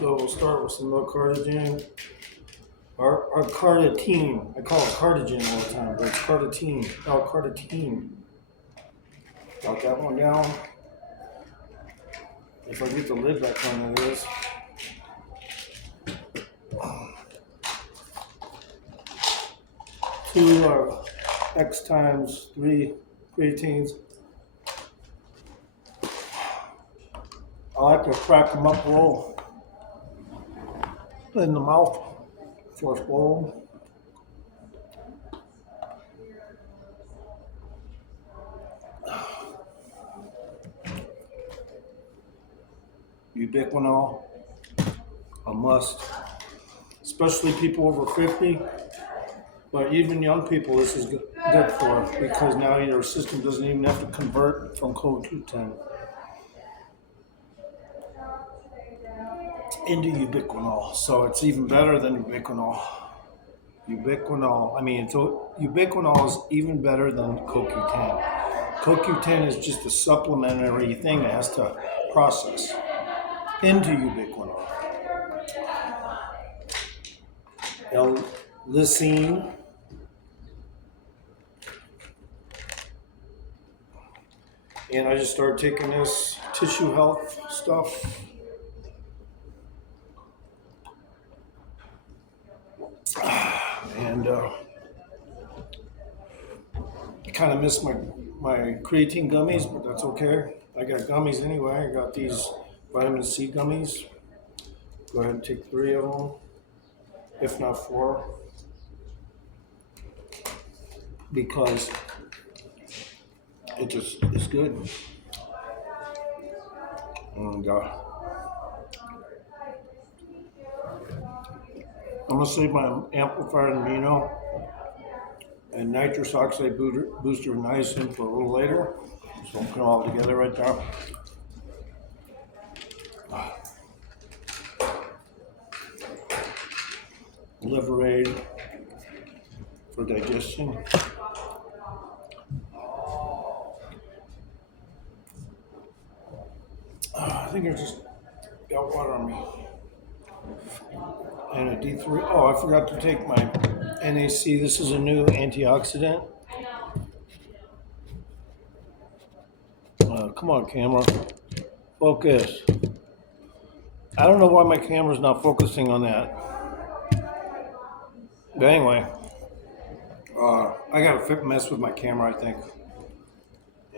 So we'll start with some milk cardigan. Our carnitine, I call it cardigan all the time, but it's carnitine, L-carnitine. Got that one down. If I get the lid back on, it is. Two X times 3 creatines. I like to crack them up roll in the mouth for a swallow. Ubiquinol, a must, especially people over 50. But even young people, this is good for because now your system doesn't even have to convert from CoQ10 into ubiquinol. So it's even better than ubiquinol. Ubiquinol is even better than CoQ10. CoQ10 is just a supplementary thing that has to process into ubiquinol. L-lysine. And I just started taking this tissue health stuff. And I kind of miss my creatine gummies, but that's okay. I got gummies anyway. I got these vitamin C gummies. Go ahead and take 3 of them, if not 4, because it just is good. And I'm gonna save my amplifier amino and nitrous oxide booster niacin for a little later. So I'm putting it all together right there. Liverade for digestion. I think I just got water on me. And a D3. Oh, I forgot to take my NAC. This is a new antioxidant. Come on, camera. Focus. I don't know why my camera's not focusing on that. But anyway, I got to mess with my camera, I think.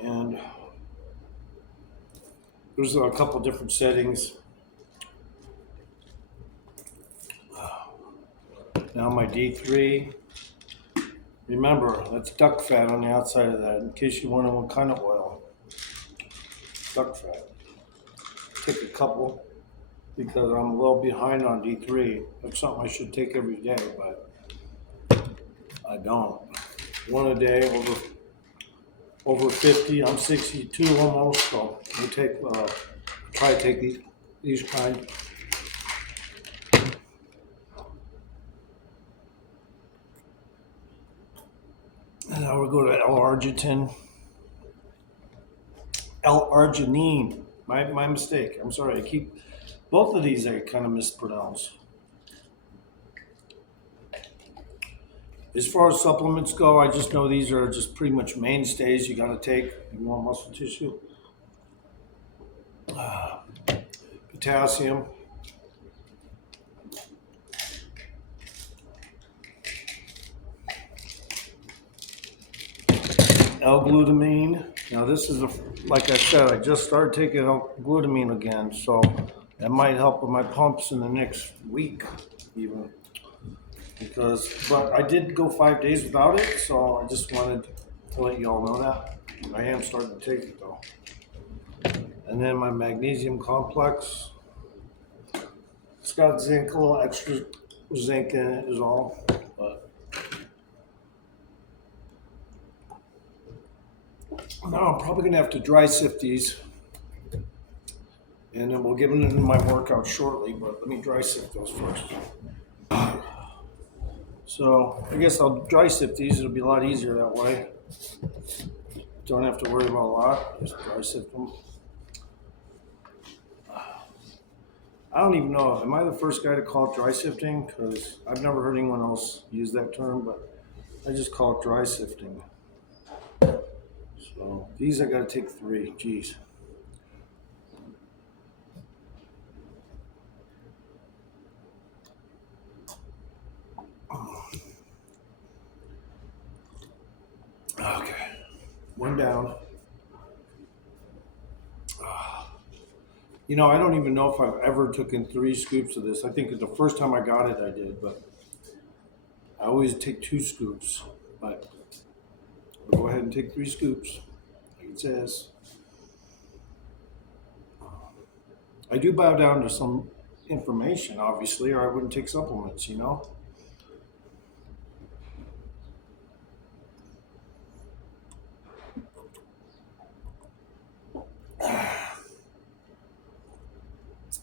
And there's a couple different settings. Now my D3. Remember, that's duck fat on the outside of that, in case you wonder what kind of oil. Duck fat. Take a couple, because I'm a little behind on D3. That's something I should take every day, but I don't. One a day, over 50. I'm 62 almost, so I try to take these kind. And now we go to L-arginine. My mistake. I'm sorry. Both of these I kind of mispronounce. As far as supplements go, I just know these are just pretty much mainstays you got to take if you want muscle tissue. Potassium. L-glutamine. Now this is like I said, I just started taking L-glutamine again, so that might help with my pumps in the next week, even. But I did go 5 days without it, so I just wanted to let you all know that. I am starting to take it though. And then my magnesium complex. It's got zinc, a little extra zinc in it is all. But now I'm probably gonna have to dry sift these. And then we'll get into my workout shortly, but let me dry sift those first. So I guess I'll dry sift these. It'll be a lot easier that way. Don't have to worry about a lot. Just dry sift them. I don't even know. Am I the first guy to call it dry sifting? Because I've never heard anyone else use that term, but I just call it dry sifting. So these I got to take 3. Jeez. Okay. One down. I don't even know if I've ever taken 3 scoops of this. I think the first time I got it, I did, but I always take 2 scoops. But I'll go ahead and take 3 scoops, like it says. I do bow down to some information, obviously, or I wouldn't take supplements.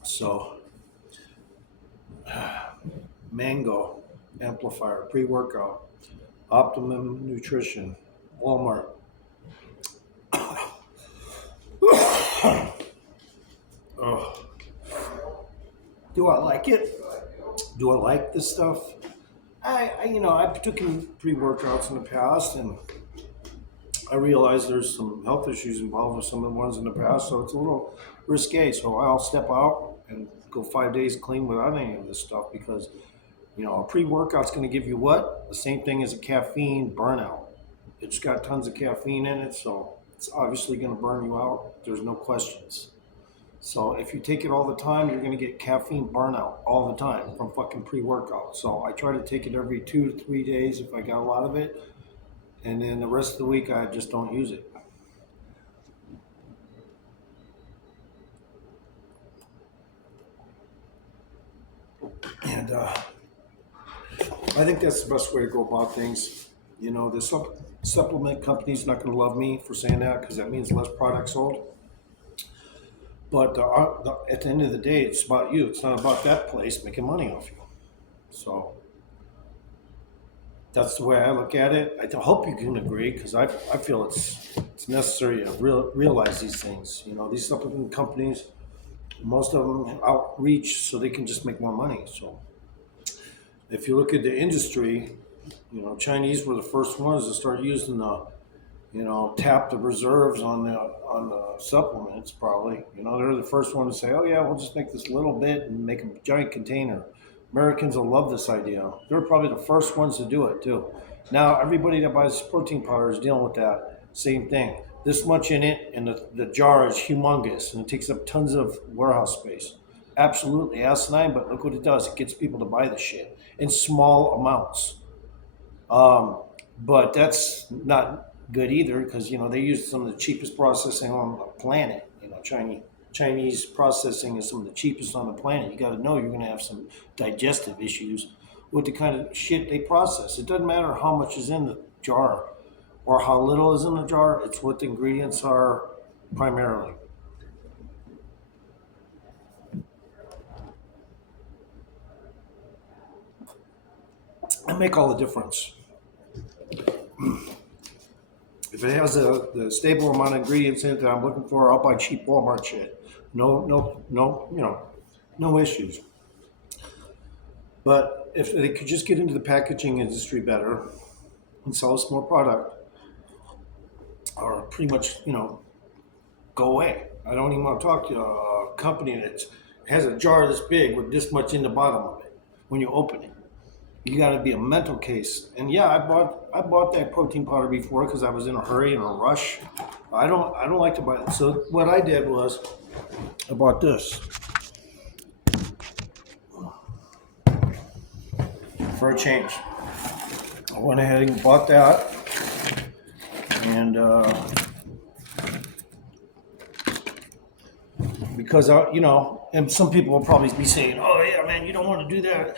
So, Mango Amplifier, pre workout, Optimum Nutrition, Walmart. Oh, do I like it? Do I like this stuff? I've taken pre workouts in the past, and I realize there's some health issues involved with some of the ones in the past, so it's a little risque. So I'll step out and go 5 days clean without any of this stuff because a pre workout's going to give you what? The same thing as a caffeine burnout. It's got tons of caffeine in it, so it's obviously going to burn you out. There's no questions. So if you take it all the time, you're going to get caffeine burnout all the time from fucking pre workout. So I try to take it every 2 to 3 days if I got a lot of it, and then the rest of the week I just don't use it. And I think that's the best way to go about things. The supplement company's not going to love me for saying that because that means less product sold. But at the end of the day, it's about you. It's not about that place making money off you. So that's the way I look at it. I hope you can agree because I feel it's necessary to realize these things. These supplement companies, most of them outreach so they can just make more money. So if you look at the industry, Chinese were the first ones to start using tap the reserves on the supplements. Probably, they're the first one to say, "Oh yeah, we'll just make this little bit and make a giant container." Americans will love this idea. They're probably the first ones to do it too. Now everybody that buys protein powder is dealing with that same thing. This much in it, and the jar is humongous, and it takes up tons of warehouse space. Absolutely asinine, but look what it does. It gets people to buy the shit in small amounts. Um, but that's not good either because they use some of the cheapest processing on the planet. Chinese processing is some of the cheapest on the planet. You got to know you're going to have some digestive issues with the kind of shit they process. It doesn't matter how much is in the jar or how little is in the jar. It's what the ingredients are primarily. And make all the difference. If it has the stable amount of ingredients in it that I'm looking for, I'll buy cheap Walmart shit. No, no, no, no issues. But if they could just get into the packaging industry better and sell us more product, or pretty much, go away. I don't even want to talk to a company that has a jar this big with this much in the bottom of it when you open it. You got to be a mental case. And yeah, I bought that protein powder before because I was in a hurry and a rush. I don't like to buy it. So what I did was I bought this for a change. I went ahead and bought that, and because and some people will probably be saying, "Oh yeah, man, you don't want to do that.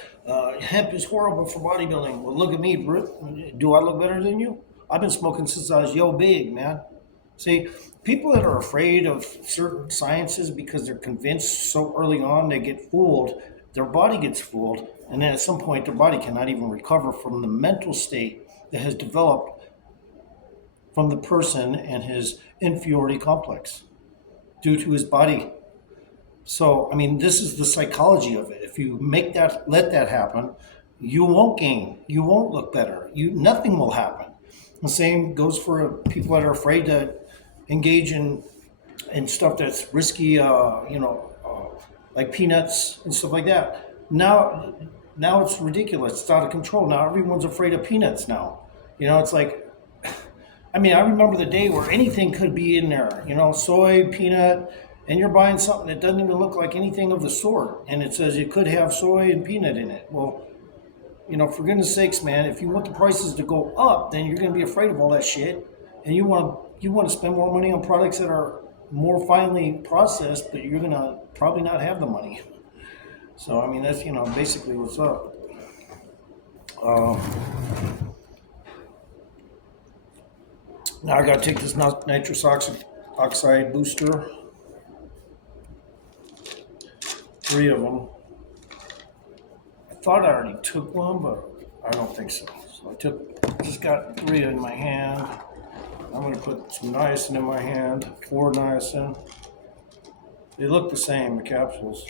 Hemp is horrible for bodybuilding." Well, look at me, do I look better than you? I've been smoking since I was big, man. See, people that are afraid of certain sciences because they're convinced so early on they get fooled, their body gets fooled, and then at some point their body cannot even recover from the mental state that has developed from the person and his inferiority complex due to his body So, I mean, this is the psychology of it. If you make that, let that happen, you won't gain. You won't look better. Nothing will happen. The same goes for people that are afraid to engage in stuff that's risky. Like peanuts and stuff like that. Now it's ridiculous. It's out of control. Now everyone's afraid of peanuts. Now, it's like, I mean, I remember the day where anything could be in there, soy, peanut, and you're buying something that doesn't even look like anything of the sort. And it says it could have soy and peanut in it. Well, for goodness sakes, man, if you want the prices to go up, then you're going to be afraid of all that shit. And you want to spend more money on products that are more finely processed, but you're going to probably not have the money. So, I mean, that's, basically what's up. Uh, Now I got to take this nitrous oxide booster, 3 of them. I thought I already took one, but I don't think so. So just got 3 in my hand. I'm going to put some niacin in my hand, 4 niacin. They look the same, the capsules.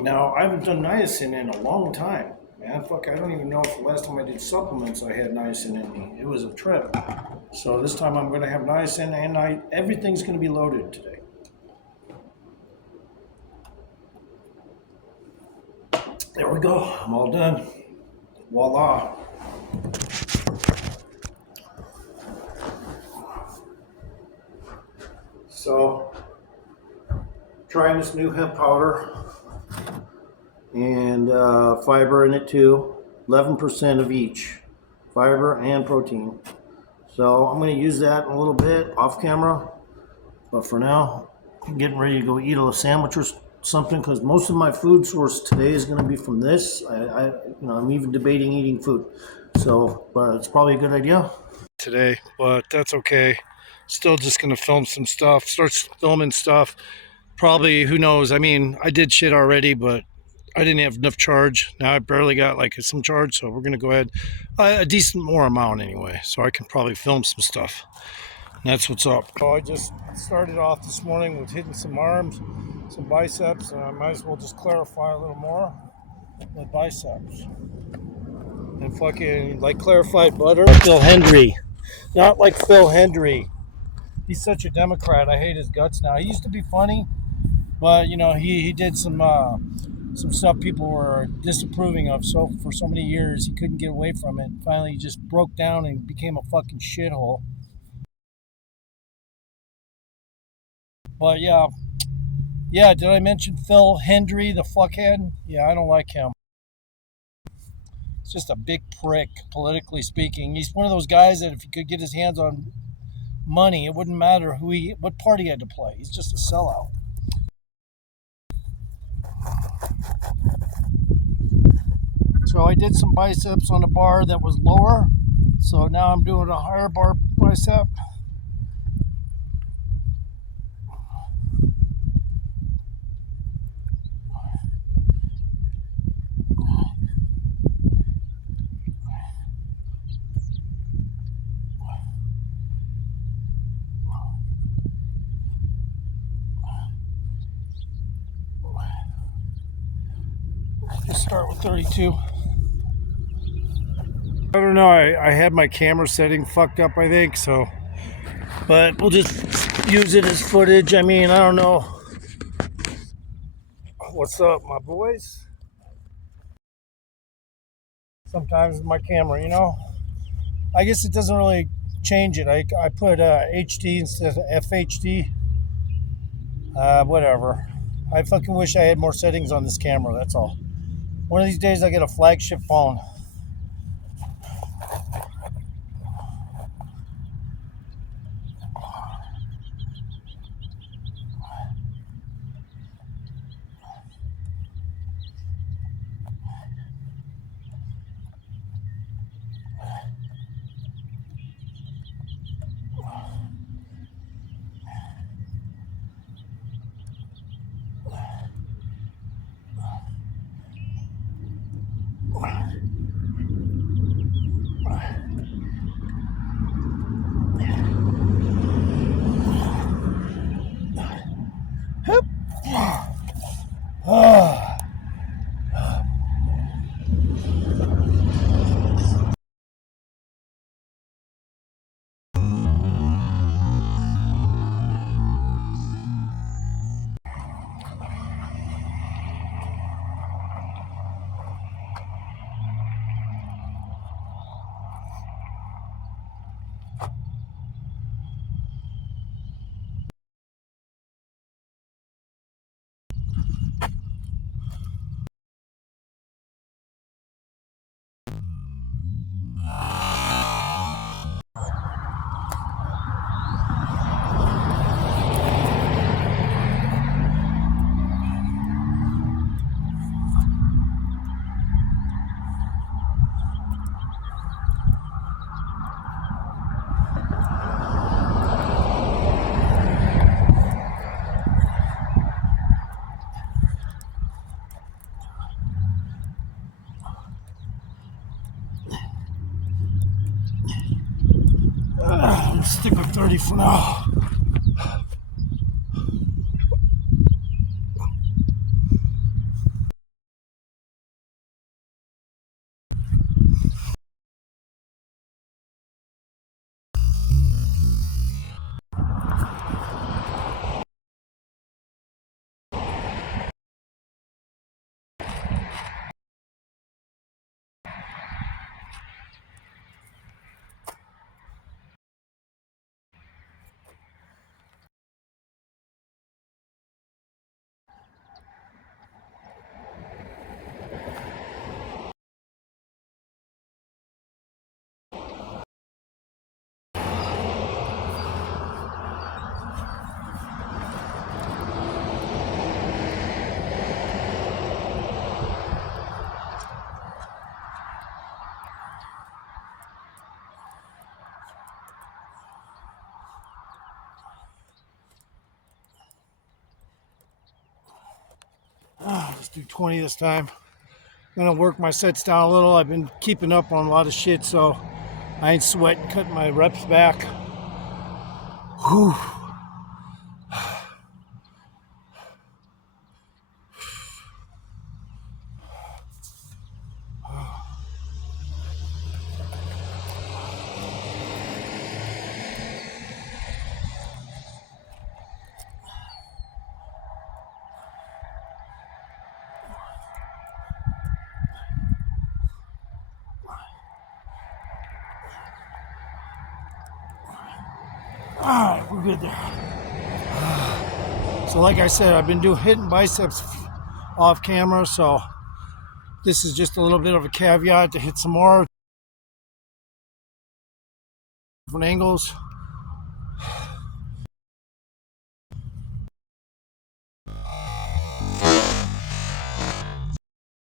Now, I haven't done niacin in a long time. Man, fuck, I don't even know if the last time I did supplements I had niacin in me. It was a trip. So this time I'm going to have niacin, and everything's going to be loaded today. There we go. I'm all done. Voila. So, trying this new hemp powder, and fiber in it too. 11% of each, fiber and protein. So I'm going to use that in a little bit off camera. But for now, I'm getting ready to go eat a sandwich or something, because most of my food source today is going to be from this. I'm even debating eating food. So, but it's probably a good idea today, but that's okay. Still just going to film some stuff, start filming stuff. Probably, who knows? I mean, I did shit already, but I didn't have enough charge. Now I barely got like some charge, so we're going to go ahead, a decent more amount anyway, so I can probably film some stuff. And that's what's up. So I just started off this morning with hitting some arms, some biceps, and I might as well just clarify a little more with biceps. And fucking like clarified butter. Phil Hendry. Not like Phil Hendry. He's such a Democrat. I hate his guts now. He used to be funny, but he did some stuff people were disapproving of. So for so many years, he couldn't get away from it. Finally, he just broke down and became a fucking shithole. But yeah. Did I mention Phil Hendry, the fuckhead? Yeah, I don't like him. He's just a big prick, politically speaking. He's one of those guys that if he could get his hands on money, it wouldn't matter what party he had to play. He's just a sellout. So I did some biceps on a bar that was lower. So now I'm doing a higher bar bicep. Just start with 32. I don't know, I had my camera setting fucked up, I think, so. But we'll just use it as footage. I mean, I don't know. What's up, my boys? Sometimes my camera, I guess it doesn't really change it. I put HD instead of FHD. Whatever. I fucking wish I had more settings on this camera, that's all. One of these days I get a flagship phone. stick with 30 for now. Let's do 20 this time. I'm gonna work my sets down a little. I've been keeping up on a lot of shit, so I ain't sweating, cutting my reps back. Whew. Alright, we're good there. So like I said, I've been hitting biceps off camera, so this is just a little bit of a caveat to hit some more different angles.